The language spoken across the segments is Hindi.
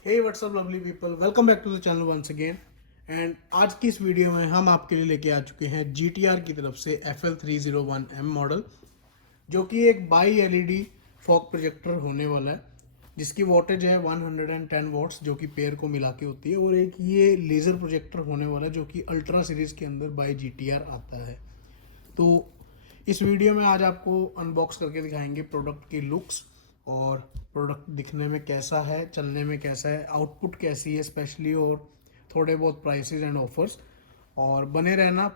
Hey what's up lovely people, welcome back to the channel once again. And आज की इस वीडियो में हम आपके लिए लेके आ चुके हैं GTR की तरफ से FL301M मॉडल, जो कि एक बाई एलईडी फॉग प्रोजेक्टर होने वाला है, जिसकी वोटेज है 110 वॉट्स, जो कि पेयर को मिला के होती है। और एक ये लेज़र प्रोजेक्टर होने वाला है, जो कि अल्ट्रा सीरीज़ के अंदर बाई GTR आता है। तो इस वीडियो में आज आपको अनबॉक्स करके दिखाएंगे प्रोडक्ट की लुक्स और प्रोडक्ट दिखने में कैसा है, चलने में कैसा है, आउटपुट कैसी है स्पेशली, और थोड़े बहुत प्राइसेस एंड ऑफर्स। और बने रहना।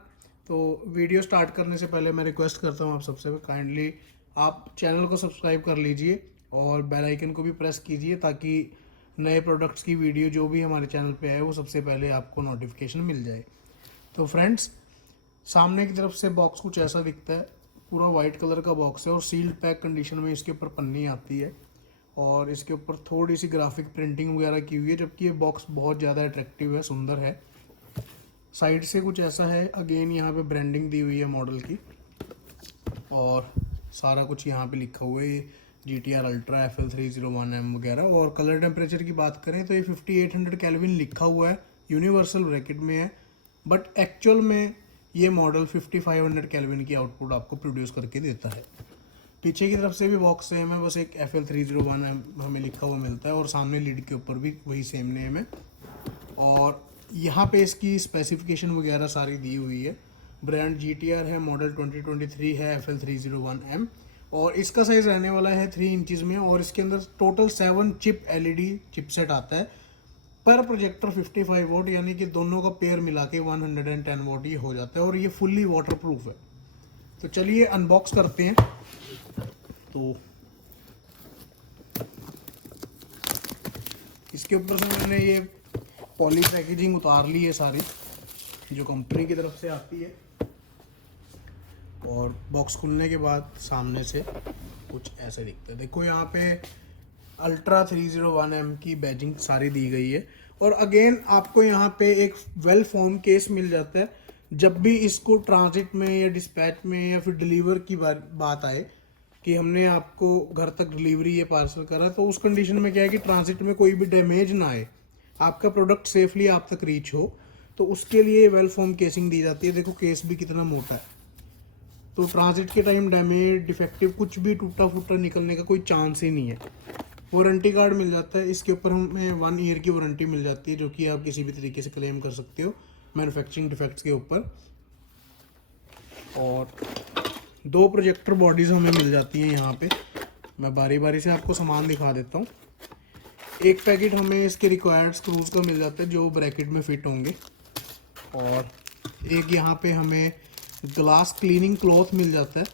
तो वीडियो स्टार्ट करने से पहले मैं रिक्वेस्ट करता हूँ आप सबसे, काइंडली आप चैनल को सब्सक्राइब कर लीजिए और बेल आइकन को भी प्रेस कीजिए, ताकि नए प्रोडक्ट्स की वीडियो जो भी हमारे चैनल पे है वो सबसे पहले आपको नोटिफिकेशन मिल जाए। तो फ्रेंड्स, सामने की तरफ से बॉक्स कुछ ऐसा दिखता है। पूरा वाइट कलर का बॉक्स है और सील्ड पैक कंडीशन में इसके ऊपर पन्नी आती है, और इसके ऊपर थोड़ी सी ग्राफिक प्रिंटिंग वगैरह की हुई है, जबकि ये बॉक्स बहुत ज़्यादा अट्रैक्टिव है, सुंदर है। साइड से कुछ ऐसा है। अगेन यहाँ पे ब्रांडिंग दी हुई है मॉडल की, और सारा कुछ यहाँ पे लिखा हुआ है GTR अल्ट्रा FL301M वगैरह। और कलर टेम्परेचर की बात करें तो ये 5800 केल्विन लिखा हुआ है, यूनिवर्सल ब्रैकेट में है, बट एक्चुअल में ये मॉडल 5500 केल्विन की आउटपुट आपको प्रोड्यूस करके देता है। पीछे की तरफ से भी बॉक्स सेम है, बस एक FL301M हमें लिखा हुआ मिलता है, और सामने लीड के ऊपर भी वही सेम नेम है। और यहाँ पे इसकी स्पेसिफिकेशन वगैरह सारी दी हुई है। ब्रांड GTR है, मॉडल 2023 है, FL301M, और इसका साइज़ रहने वाला है 3 इंचज़ में। और इसके अंदर टोटल 7 चिप LED चिपसेट आता है। पर प्रोजेक्टर 55 वोट, यानी कि दोनों का पेयर मिला के 110 वोट ये हो जाता है, और ये फुल्ली वाटर प्रूफ है। तो चलिए अनबॉक्स करते हैं। तो इसके ऊपर से मैंने ये पॉली पैकेजिंग उतार ली है सारी, जो कंपनी की तरफ से आती है। और बॉक्स खुलने के बाद सामने से कुछ ऐसे दिखता है। देखो यहाँ पे अल्ट्रा 301M की बैजिंग सारी दी गई है। और अगेन आपको यहाँ पे एक वेल फॉर्म केस मिल जाता है। जब भी इसको ट्रांजिट में या डिस्पैच में या फिर डिलीवर की बात आए कि हमने आपको घर तक डिलीवरी ये पार्सल करा, तो उस कंडीशन में क्या है कि ट्रांजिट में कोई भी डैमेज ना आए, आपका प्रोडक्ट सेफली आप तक रीच हो, तो उसके लिए वेल फॉर्म केसिंग दी जाती है। देखो केस भी कितना मोटा है, तो ट्रांजिट के टाइम डैमेज, डिफेक्टिव, कुछ भी टूटा फूटा निकलने का कोई चांस ही नहीं है। वारंटी कार्ड मिल जाता है। इसके ऊपर हमें 1 ईयर की वारंटी मिल जाती है, जो कि आप किसी भी तरीके से क्लेम कर सकते हो मैन्युफैक्चरिंग डिफेक्ट्स के ऊपर। और 2 प्रोजेक्टर बॉडीज़ हमें मिल जाती हैं यहाँ पे। मैं बारी बारी से आपको सामान दिखा देता हूँ। एक पैकेट हमें इसके रिक्वायर्ड स्क्रूज का मिल जाता है, जो ब्रैकेट में फिट होंगे। और एक यहाँ पे हमें ग्लास क्लीनिंग क्लॉथ मिल जाता है।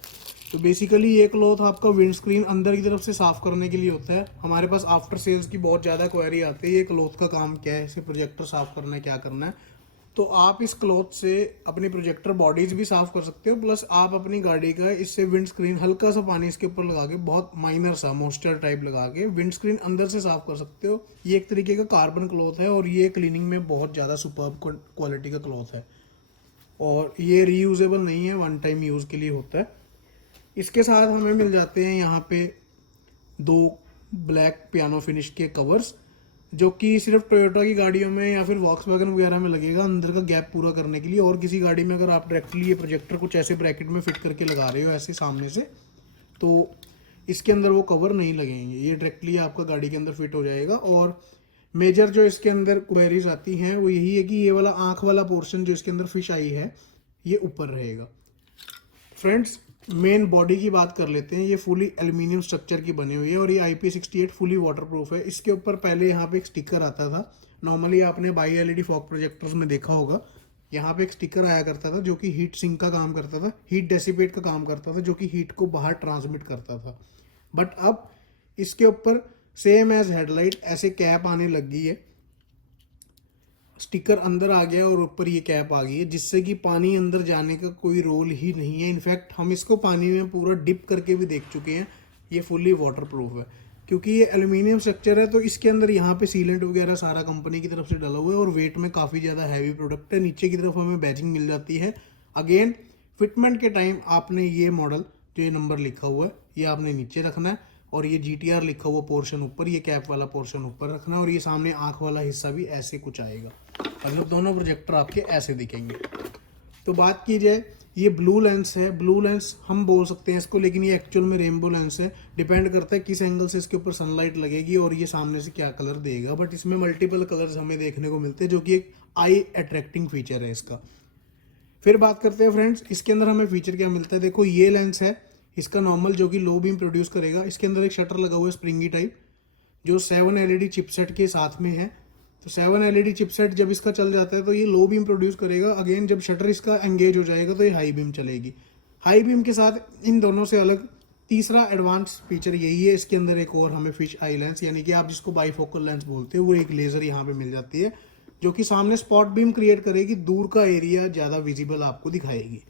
तो बेसिकली ये क्लॉथ आपका विंड स्क्रीन अंदर की तरफ से साफ़ करने के लिए होता है। हमारे पास आफ्टर सेल्स की बहुत ज़्यादा क्वेरी आती है, ये क्लॉथ का काम क्या है, इसे प्रोजेक्टर साफ़ करना है, क्या करना है। तो आप इस क्लॉथ से अपनी प्रोजेक्टर बॉडीज़ भी साफ़ कर सकते हो, प्लस आप अपनी गाड़ी का इससे विंड स्क्रीन हल्का सा पानी इसके ऊपर लगा के, बहुत माइनर सा मॉइस्चर टाइप लगा के विंड स्क्रीन अंदर से साफ़ कर सकते हो। ये एक तरीके का कार्बन क्लॉथ है, और ये क्लीनिंग में बहुत ज़्यादा सुपर्ब क्वालिटी का क्लॉथ है। और ये रीयूजेबल नहीं है, 1 टाइम यूज़ के लिए होता है। इसके साथ हमें मिल जाते हैं यहाँ पे 2 ब्लैक पियानो फिनिश के कवर्स, जो कि सिर्फ टोयोटा की गाड़ियों में या फिर वॉक्सवैगन वगैरह में लगेगा, अंदर का गैप पूरा करने के लिए। और किसी गाड़ी में अगर आप डायरेक्टली ये प्रोजेक्टर कुछ ऐसे ब्रैकेट में फिट करके लगा रहे हो ऐसे सामने से, तो इसके अंदर वो कवर नहीं लगेंगे, ये डायरेक्टली आपका गाड़ी के अंदर फिट हो जाएगा। और मेजर जो इसके अंदर क्वेरीज आती हैं वो यही है कि ये वाला आँख वाला पोर्शन जो इसके अंदर फिश आई है, ये ऊपर रहेगा। फ्रेंड्स, मेन बॉडी की बात कर लेते हैं। ये फुली एल्यूमिनियम स्ट्रक्चर की बनी हुई है, और ये IP68 फुली वाटरप्रूफ है। इसके ऊपर पहले यहाँ पे एक स्टिकर आता था। नॉर्मली आपने बाई LED फॉग प्रोजेक्टर्स में देखा होगा, यहाँ पे एक स्टिकर आया करता था, जो कि हीट सिंक का काम करता था, हीट डेसिपेट का काम करता था, जो कि हीट को बाहर ट्रांसमिट करता था। बट अब इसके ऊपर सेम एज हेडलाइट ऐसे कैप आने लग गई है। स्टिकर अंदर आ गया और ऊपर ये कैप आ गई है, जिससे कि पानी अंदर जाने का कोई रोल ही नहीं है। इनफैक्ट हम इसको पानी में पूरा डिप करके भी देख चुके हैं, ये फुल्ली वाटरप्रूफ है। क्योंकि ये एल्यूमिनियम स्ट्रक्चर है, तो इसके अंदर यहाँ पे सीलेंट वगैरह सारा कंपनी की तरफ से डला हुआ है, और वेट में काफ़ी ज़्यादा हैवी प्रोडक्ट है। नीचे की तरफ हमें बैजिंग मिल जाती है। अगेन फिटमेंट के टाइम आपने ये मॉडल जो ये नंबर लिखा हुआ है ये आपने नीचे रखना है, और ये GTR लिखा हुआ पोर्शन ऊपर, ये कैप वाला पोर्शन ऊपर रखना है, और ये सामने आँख वाला हिस्सा भी ऐसे कुछ आएगा। मतलब दोनों प्रोजेक्टर आपके ऐसे दिखेंगे। तो बात की जाए, ये ब्लू लेंस है, ब्लू लेंस हम बोल सकते हैं इसको, लेकिन ये एक्चुअल में रेनबो लेंस है। डिपेंड करता है किस एंगल से इसके ऊपर सनलाइट लगेगी और ये सामने से क्या कलर देगा, बट इसमें मल्टीपल कलर्स हमें देखने को मिलते हैं, जो कि एक आई अट्रैक्टिंग फीचर है इसका। फिर बात करते हैं फ्रेंड्स, इसके अंदर हमें फीचर क्या मिलता है। देखो ये लेंस है इसका नॉर्मल, जो कि लो बीम प्रोड्यूस करेगा। इसके अंदर एक शटर लगा हुआ है स्प्रिंगी टाइप, जो 7 LED चिपसेट के साथ में है। तो 7 LED चिपसेट जब इसका चल जाता है तो ये लो बीम प्रोड्यूस करेगा। अगेन जब शटर इसका एंगेज हो जाएगा तो ये हाई बीम चलेगी। हाई बीम के साथ इन दोनों से अलग तीसरा एडवांस फीचर यही है, इसके अंदर एक और हमें फिश आई लेंस, यानी कि आप जिसको बाईफोकल लेंस बोलते हो, वो एक लेज़र यहाँ पे मिल जाती है, जो कि सामने स्पॉट बीम क्रिएट करेगी, दूर का एरिया ज़्यादा विजिबल आपको दिखाएगी।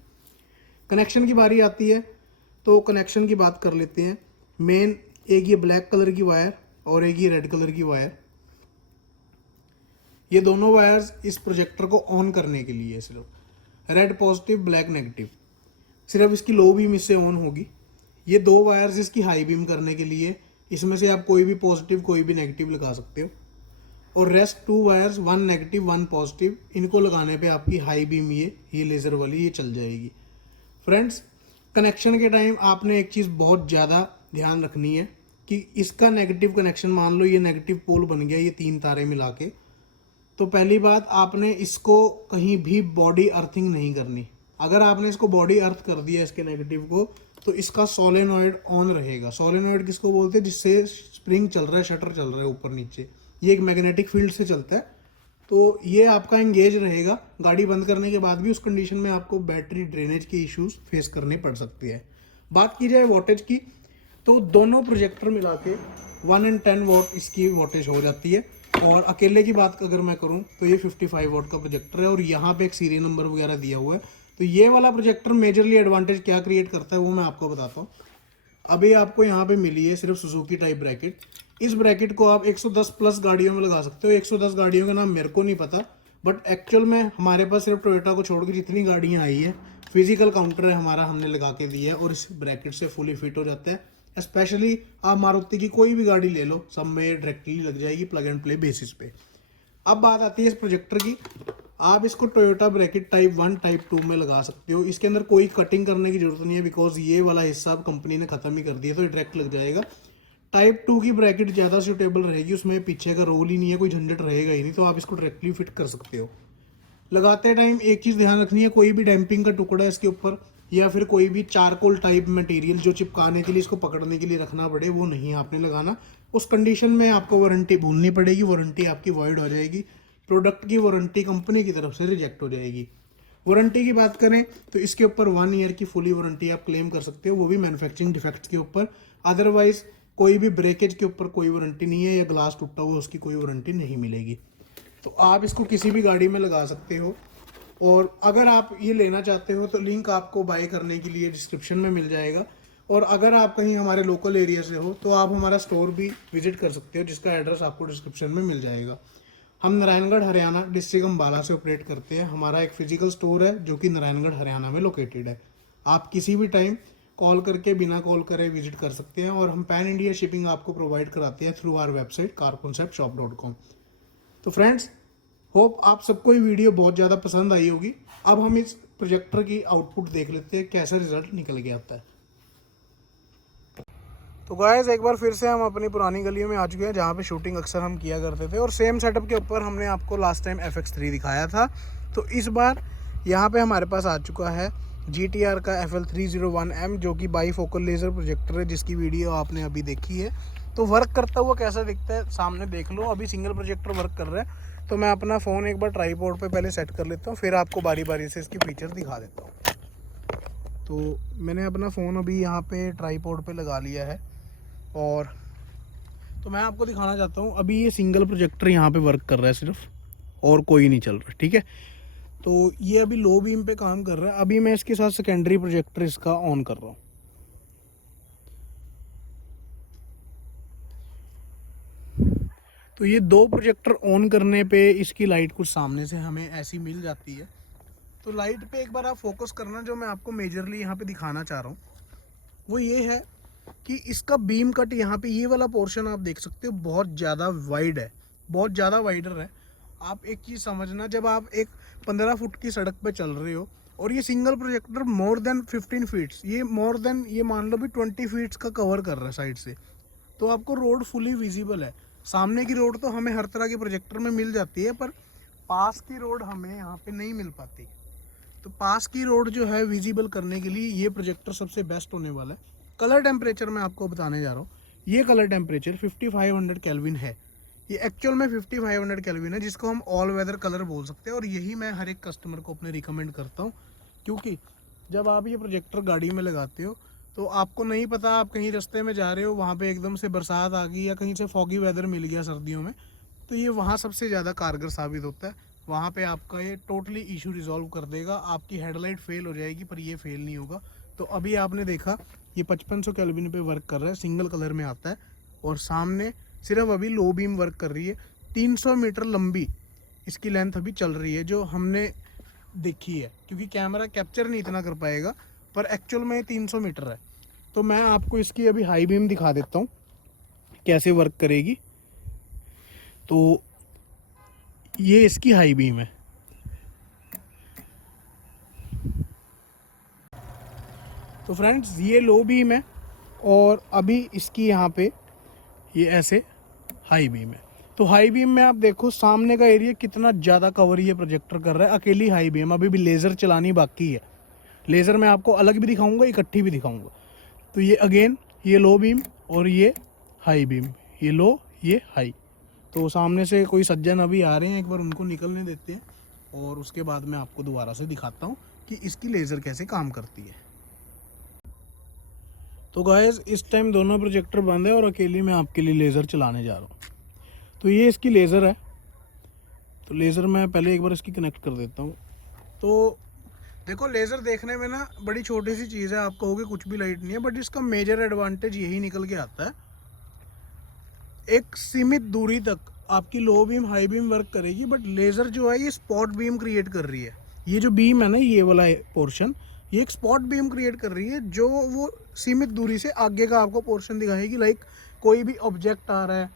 कनेक्शन की बारी आती है, तो कनेक्शन की बात कर लेते हैं। मेन एक ये ब्लैक कलर की वायर और एक ये रेड कलर की वायर, ये दोनों वायर्स इस प्रोजेक्टर को ऑन करने के लिए, सिर्फ रेड पॉजिटिव ब्लैक नेगेटिव, सिर्फ इसकी लो बीम इससे ऑन होगी। ये 2 वायर्स इसकी हाई बीम करने के लिए, इसमें से आप कोई भी पॉजिटिव कोई भी नेगेटिव लगा सकते हो, और रेस्ट 2 वायर्स 1 नेगेटिव 1 पॉजिटिव, इनको लगाने पे आपकी हाई बीम ये लेज़र वाली ये चल जाएगी। फ्रेंड्स, कनेक्शन के टाइम आपने एक चीज़ बहुत ज़्यादा ध्यान रखनी है कि इसका नेगेटिव कनेक्शन, मान लो ये नेगेटिव पोल बन गया ये 3 तारे मिला के, तो पहली बात आपने इसको कहीं भी बॉडी अर्थिंग नहीं करनी। अगर आपने इसको बॉडी अर्थ कर दिया इसके नेगेटिव को, तो इसका सोलेनॉइड ऑन रहेगा। सोलेनॉइड किसको बोलते हैं, जिससे स्प्रिंग चल रहा है, शटर चल रहा है ऊपर नीचे, ये एक मैग्नेटिक फील्ड से चलता है, तो ये आपका एंगेज रहेगा। गाड़ी बंद करने के बाद भी उस कंडीशन में आपको बैटरी ड्रेनेज के इश्यूज फेस करने पड़ सकते हैं। बात की जाए वोल्टेज की, तो दोनों प्रोजेक्टर मिला के 1 and 10 वॉट इसकी वोल्टेज हो जाती है, और अकेले की बात अगर मैं करूं तो ये 55 वॉट का प्रोजेक्टर है, और यहाँ पे एक सीरियल नंबर वगैरह दिया हुआ है। तो ये वाला प्रोजेक्टर मेजरली एडवांटेज क्या क्रिएट करता है वो मैं आपको बताता हूँ। अभी आपको यहाँ पे मिली है सिर्फ सुजुकी टाइप ब्रैकेट। इस ब्रैकेट को आप 110 प्लस गाड़ियों में लगा सकते हो। 110 गाड़ियों का नाम मेरे को नहीं पता, बट एक्चुअल में हमारे पास सिर्फ टोयोटा को छोड़ के जितनी गाड़ियाँ आई है, फिजिकल काउंटर है हमारा, हमने लगा के दिया है, और इस ब्रैकेट से फुली फिट हो जाता है। स्पेशली आप मारुति की कोई भी गाड़ी ले लो, सब में डायरेक्टली लग जाएगी प्लग एंड प्ले बेसिस पे। अब बात आती है इस प्रोजेक्टर की, आप इसको टोयोटा ब्रैकेट टाइप 1 टाइप 2 में लगा सकते हो। इसके अंदर कोई कटिंग करने की जरूरत नहीं है, बिकॉज ये वाला हिस्सा कंपनी ने खत्म ही कर दिया, तो डायरेक्ट लग जाएगा। टाइप 2 की ब्रैकेट ज़्यादा सूटेबल रहेगी, उसमें पीछे का रोल ही नहीं है, कोई झंझट रहेगा ही नहीं, तो आप इसको डायरेक्टली फिट कर सकते हो। लगाते टाइम एक चीज़ ध्यान रखनी है, कोई भी डैम्पिंग का टुकड़ा इसके ऊपर या फिर कोई भी चारकोल टाइप मटेरियल जो चिपकाने के लिए, इसको पकड़ने के लिए रखना पड़े, वो नहीं आपने लगाना। उस कंडीशन में आपको वारंटी भूलनी पड़ेगी, वारंटी आपकी वॉइड हो जाएगी, प्रोडक्ट की वारंटी कंपनी की तरफ से रिजेक्ट हो जाएगी। वारंटी की बात करें तो इसके ऊपर 1 ईयर की फुली वारंटी आप क्लेम कर सकते हो, वो भी मैन्युफैक्चरिंग डिफेक्ट्स के ऊपर। अदरवाइज कोई भी ब्रेकेज के ऊपर कोई वारंटी नहीं है, या ग्लास टूटा हुआ उसकी कोई वारंटी नहीं मिलेगी। तो आप इसको किसी भी गाड़ी में लगा सकते हो, और अगर आप ये लेना चाहते हो तो लिंक आपको बाय करने के लिए डिस्क्रिप्शन में मिल जाएगा। और अगर आप कहीं हमारे लोकल एरिया से हो तो आप हमारा स्टोर भी विजिट कर सकते हो, जिसका एड्रेस आपको डिस्क्रिप्शन में मिल जाएगा। हम नारायणगढ़ हरियाणा डिस्ट्रिक्ट अम्बाला से ऑपरेट करते हैं। हमारा एक फिजिकल स्टोर है जो कि नारायणगढ़ हरियाणा में लोकेटेड है। आप किसी भी टाइम कॉल करके, बिना कॉल करे विजिट कर सकते हैं, और हम पैन इंडिया शिपिंग आपको प्रोवाइड कराते हैं थ्रू आवर वेबसाइट carconceptshop.com। तो फ्रेंड्स, होप आप सबको ये वीडियो बहुत ज़्यादा पसंद आई होगी। अब हम इस प्रोजेक्टर की आउटपुट देख लेते हैं, कैसा रिजल्ट निकल के आता है। तो गाइस, एक बार फिर से हम अपनी पुरानी गलियों में आ चुके हैं, जहाँ पे शूटिंग अक्सर हम किया करते थे, और सेम सेटअप के ऊपर हमने आपको लास्ट टाइम FX3 दिखाया था। तो इस बार यहाँ पे हमारे पास आ चुका है GTR का FL301M, जो कि बाईफोकल लेज़र प्रोजेक्टर है, जिसकी वीडियो आपने अभी देखी है। तो वर्क करता हुआ कैसा दिखता है सामने देख लो। अभी सिंगल प्रोजेक्टर वर्क कर रहा है, तो मैं अपना फ़ोन एक बार ट्राईपॉड पे पहले सेट कर लेता हूँ, फिर आपको बारी बारी से इसकी फीचर दिखा देता हूँ। तो मैंने अपना फ़ोन अभी यहाँ पे ट्राईपॉड पे लगा लिया है, और तो मैं आपको दिखाना चाहता हूँ। अभी ये सिंगल प्रोजेक्टर यहाँ पे वर्क कर रहा है सिर्फ, और कोई नहीं चल रहा, ठीक है। तो ये अभी लो बीम पे काम कर रहा है। अभी मैं इसके साथ सेकेंडरी प्रोजेक्टर इसका ऑन कर रहा हूँ। तो ये 2 प्रोजेक्टर ऑन करने पे इसकी लाइट कुछ सामने से हमें ऐसी मिल जाती है। तो लाइट पे एक बार आप फोकस करना, जो मैं आपको मेजरली यहाँ पे दिखाना चाह रहा हूँ। वो ये है कि इसका बीम कट यहाँ पे ये वाला पोर्शन आप देख सकते हो बहुत ज़्यादा वाइड है, बहुत ज़्यादा वाइडर है। आप एक चीज़ समझना, जब आप एक 15 फुट की सड़क पे चल रहे हो और ये single projector more than 15 feets, ये मोर देन ये मान लो भी 20 फीट्स का कवर कर रहा है साइड से, तो आपको रोड फुली विजिबल है। सामने की रोड तो हमें हर तरह के प्रोजेक्टर में मिल जाती है, पर पास की रोड हमें यहाँ पे नहीं मिल पाती। तो पास की रोड जो है विजिबल करने के लिए ये प्रोजेक्टर सबसे बेस्ट होने वाला है। कलर टेम्परेचर मैं आपको बताने जा रहा हूँ। ये कलर टेम्परेचर 5500 केल्विन है। ये एक्चुअल में 5500 केल्विन है, जिसको हम ऑल वेदर कलर बोल सकते हैं। और यही मैं हर एक कस्टमर को अपने रिकमेंड करता हूँ, क्योंकि जब आप ये प्रोजेक्टर गाड़ी में लगाते हो तो आपको नहीं पता, आप कहीं रास्ते में जा रहे हो, वहाँ पे एकदम से बरसात आ गई या कहीं से फॉगी वेदर मिल गया सर्दियों में, तो ये वहाँ सबसे ज़्यादा कारगर साबित होता है। वहाँ पे आपका ये टोटली इशू रिजॉल्व कर देगा। आपकी हेडलाइट फेल हो जाएगी पर ये फेल नहीं होगा। तो अभी आपने देखा ये 5500 केल्विन पे वर्क कर रहा है, सिंगल कलर में आता है। और सामने सिर्फ अभी लो बीम वर्क कर रही है। 300 मीटर लंबी इसकी लेंथ अभी चल रही है जो हमने देखी है, क्योंकि कैमरा कैप्चर नहीं इतना कर पाएगा, पर एक्चुअल में 300 मीटर है। तो मैं आपको इसकी अभी हाई बीम दिखा देता हूँ कैसे वर्क करेगी। तो ये इसकी हाई बीम है। तो फ्रेंड्स ये लो बीम है और अभी इसकी यहाँ पे ये ऐसे हाई बीम है। तो हाई बीम में आप देखो सामने का एरिया कितना ज़्यादा कवर ये प्रोजेक्टर कर रहा है। अकेली हाई बीम, अभी भी लेज़र चलानी बाकी है। लेज़र मैं आपको अलग भी दिखाऊंगा, इकट्ठी भी दिखाऊंगा। तो ये अगेन ये लो बीम और ये हाई बीम, ये लो ये हाई। तो सामने से कोई सज्जन अभी आ रहे हैं, एक बार उनको निकलने देते हैं और उसके बाद मैं आपको दोबारा से दिखाता हूँ कि इसकी लेज़र कैसे काम करती है। तो गाइस इस टाइम दोनों प्रोजेक्टर बंद है और अकेली मैं आपके लिए लेज़र चलाने जा रहा हूँ। तो ये इसकी लेज़र है। तो लेज़र मैं पहले एक बार इसकी कनेक्ट कर देता हूँ। तो देखो लेज़र देखने में ना बड़ी छोटी सी चीज़ है, आप कहोगे कुछ भी लाइट नहीं है, बट इसका मेजर एडवांटेज यही निकल के आता है। एक सीमित दूरी तक आपकी low beam high beam work करेगी, बट लेज़र जो है ये स्पॉट बीम क्रिएट कर रही है। ये जो बीम है ना, ये वाला पोर्शन, ये एक स्पॉट बीम क्रिएट कर रही है जो वो सीमित दूरी से आगे का आपको पोर्शन दिखाएगी। लाइक कोई भी ऑब्जेक्ट आ रहा है,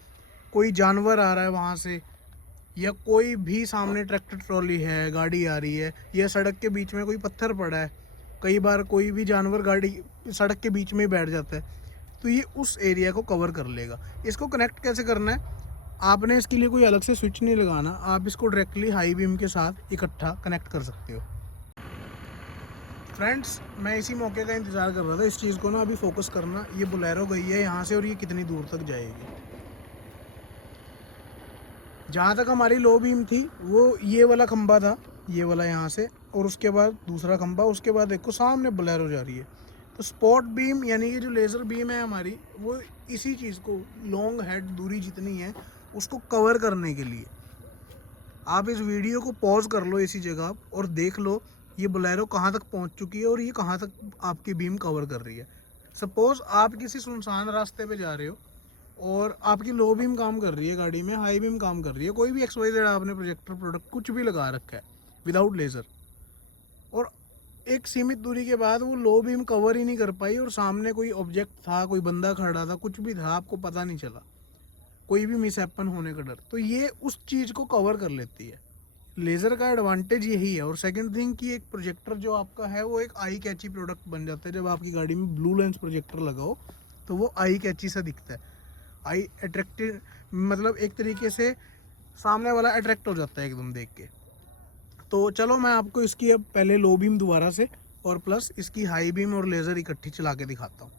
कोई जानवर आ रहा है वहाँ से, या कोई भी सामने ट्रैक्टर ट्रॉली है, गाड़ी आ रही है, या सड़क के बीच में कोई पत्थर पड़ा है। कई बार कोई भी जानवर गाड़ी सड़क के बीच में ही बैठ जाता है, तो ये उस एरिया को कवर कर लेगा। इसको कनेक्ट कैसे करना है, आपने इसके लिए कोई अलग से स्विच नहीं लगाना, आप इसको डायरेक्टली हाई बीम के साथ इकट्ठा कनेक्ट कर सकते हो। फ्रेंड्स मैं इसी मौके का इंतज़ार कर रहा था, इस चीज़ को ना अभी फोकस करना। ये बोलेरो गई है यहाँ से और ये कितनी दूर तक जाएगी। जहाँ तक हमारी लो बीम थी वो ये वाला खंबा था, ये वाला यहाँ से, और उसके बाद दूसरा खंबा, उसके बाद देखो सामने बोलेरो जा रही है। तो स्पॉट बीम यानी कि जो लेज़र बीम है हमारी, वो इसी चीज़ को, लॉन्ग हेड दूरी जितनी है उसको कवर करने के लिए। आप इस वीडियो को पॉज कर लो इसी जगह और देख लो ये बोलेरो कहाँ तक पहुँच चुकी है और ये कहाँ तक आपकी बीम कवर कर रही है। सपोज़ आप किसी सुनसान रास्ते पे जा रहे हो और आपकी लो बीम काम कर रही है गाड़ी में, हाई बीम काम कर रही है, कोई भी XYZ आपने प्रोजेक्टर प्रोडक्ट कुछ भी लगा रखा है विदाउट लेज़र, और एक सीमित दूरी के बाद वो लो बीम कवर ही नहीं कर पाई और सामने कोई ऑब्जेक्ट था, कोई बंदा खड़ा था, कुछ भी था, आपको पता नहीं चला, कोई भी मिसहैपन होने का डर, तो ये उस चीज़ को कवर कर लेती है। लेज़र का एडवांटेज यही है। और सेकंड थिंग कि एक प्रोजेक्टर जो आपका है वो एक आई कैची प्रोडक्ट बन जाता है। जब आपकी गाड़ी में ब्लू लेंस प्रोजेक्टर लगाओ तो वो आई कैची सा दिखता है, आई अट्रैक्टिव, मतलब एक तरीके से सामने वाला अट्रैक्ट हो जाता है एकदम देख के। तो चलो मैं आपको इसकी अब पहले लो बीम दोबारा से और प्लस इसकी हाई बीम और लेज़र इकट्ठी चला के दिखाता हूँ।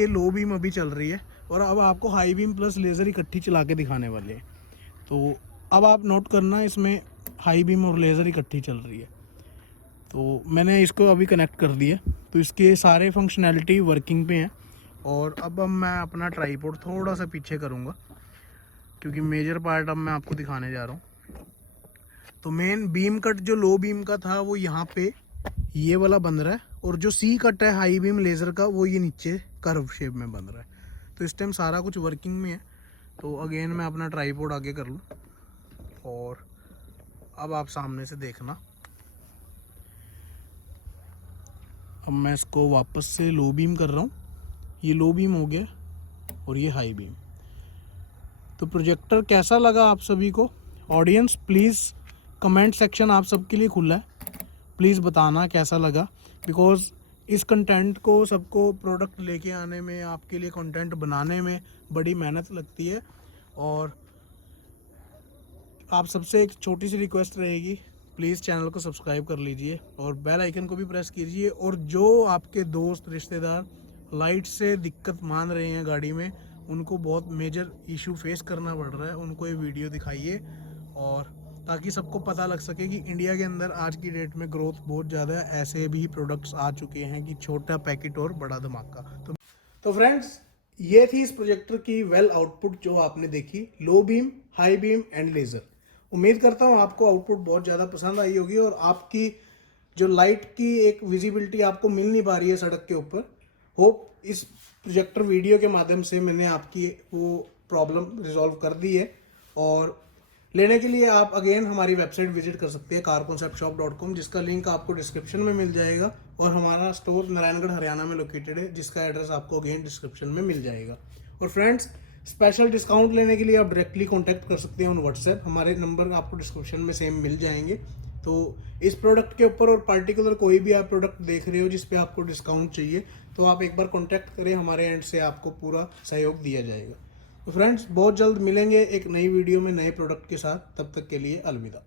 ये लो बीम अभी चल रही है और अब आपको हाई बीम प्लस लेज़र इकट्ठी चला के दिखाने वाले हैं। तो अब आप नोट करना, इसमें हाई बीम और लेज़र इकट्ठी चल रही है। तो मैंने इसको अभी कनेक्ट कर दिया, तो इसके सारे फंक्शनैलिटी वर्किंग पे हैं। और अब मैं अपना ट्राईपोड थोड़ा सा पीछे करूँगा क्योंकि मेजर पार्ट अब मैं आपको दिखाने जा रहा हूँ। तो मेन बीम कट जो लो बीम का था वो यहाँ पे ये वाला बन रहा है, और जो सी कट है हाई बीम लेज़र का वो ये नीचे कर्व शेप में बन रहा है। तो इस टाइम सारा कुछ वर्किंग में है। तो अगेन मैं अपना ट्राईपोड आगे कर लूँ और अब आप सामने से देखना। अब मैं इसको वापस से लो बीम कर रहा हूँ। ये लो बीम हो गया और ये हाई बीम। तो प्रोजेक्टर कैसा लगा आप सभी को? ऑडियंस प्लीज़ कमेंट सेक्शन आप सबके लिए खुला है, प्लीज़ बताना कैसा लगा। बिकॉज़ इस कंटेंट को सबको प्रोडक्ट लेके आने में, आपके लिए कंटेंट बनाने में बड़ी मेहनत लगती है। और आप सबसे एक छोटी सी रिक्वेस्ट रहेगी, प्लीज़ चैनल को सब्सक्राइब कर लीजिए और बेल आइकन को भी प्रेस कीजिए। और जो आपके दोस्त रिश्तेदार लाइट से दिक्कत मान रहे हैं गाड़ी में, उनको बहुत मेजर इशू फेस करना पड़ रहा है, उनको ये वीडियो दिखाइए और ताकि सबको पता लग सके कि इंडिया के अंदर आज की डेट में ग्रोथ बहुत ज़्यादा है। ऐसे भी प्रोडक्ट्स आ चुके हैं कि छोटा पैकेट और बड़ा धमाका। तो फ्रेंड्स, ये थी इस प्रोजेक्टर की वेल आउटपुट जो आपने देखी, low beam, high beam and laser. उम्मीद करता हूँ आपको आउटपुट बहुत ज़्यादा पसंद आई होगी और आपकी जो लाइट की एक विजिबिलिटी आपको मिल नहीं पा रही है सड़क के ऊपर, होप इस प्रोजेक्टर वीडियो के माध्यम से मैंने आपकी वो प्रॉब्लम रिजॉल्व कर दी है। और लेने के लिए आप अगेन हमारी वेबसाइट विजिट कर सकते हैं carconceptshop.com, जिसका लिंक आपको डिस्क्रिप्शन में मिल जाएगा। और हमारा स्टोर नारायणगढ़ हरियाणा में लोकेटेड है, जिसका एड्रेस आपको अगेन डिस्क्रिप्शन में मिल जाएगा। और फ्रेंड्स, स्पेशल डिस्काउंट लेने के लिए आप डायरेक्टली कॉन्टैक्ट कर सकते हैं ऑन व्हाट्सएप, हमारे नंबर आपको डिस्क्रिप्शन में सेम मिल जाएंगे। तो इस प्रोडक्ट के ऊपर और पर्टिकुलर कोई भी आप प्रोडक्ट देख रहे हो जिस पे आपको डिस्काउंट चाहिए, तो आप एक बार कॉन्टैक्ट करें, हमारे एंड से आपको पूरा सहयोग दिया जाएगा। तो फ्रेंड्स, बहुत जल्द मिलेंगे एक नई वीडियो में नए प्रोडक्ट के साथ। तब तक के लिए अलविदा।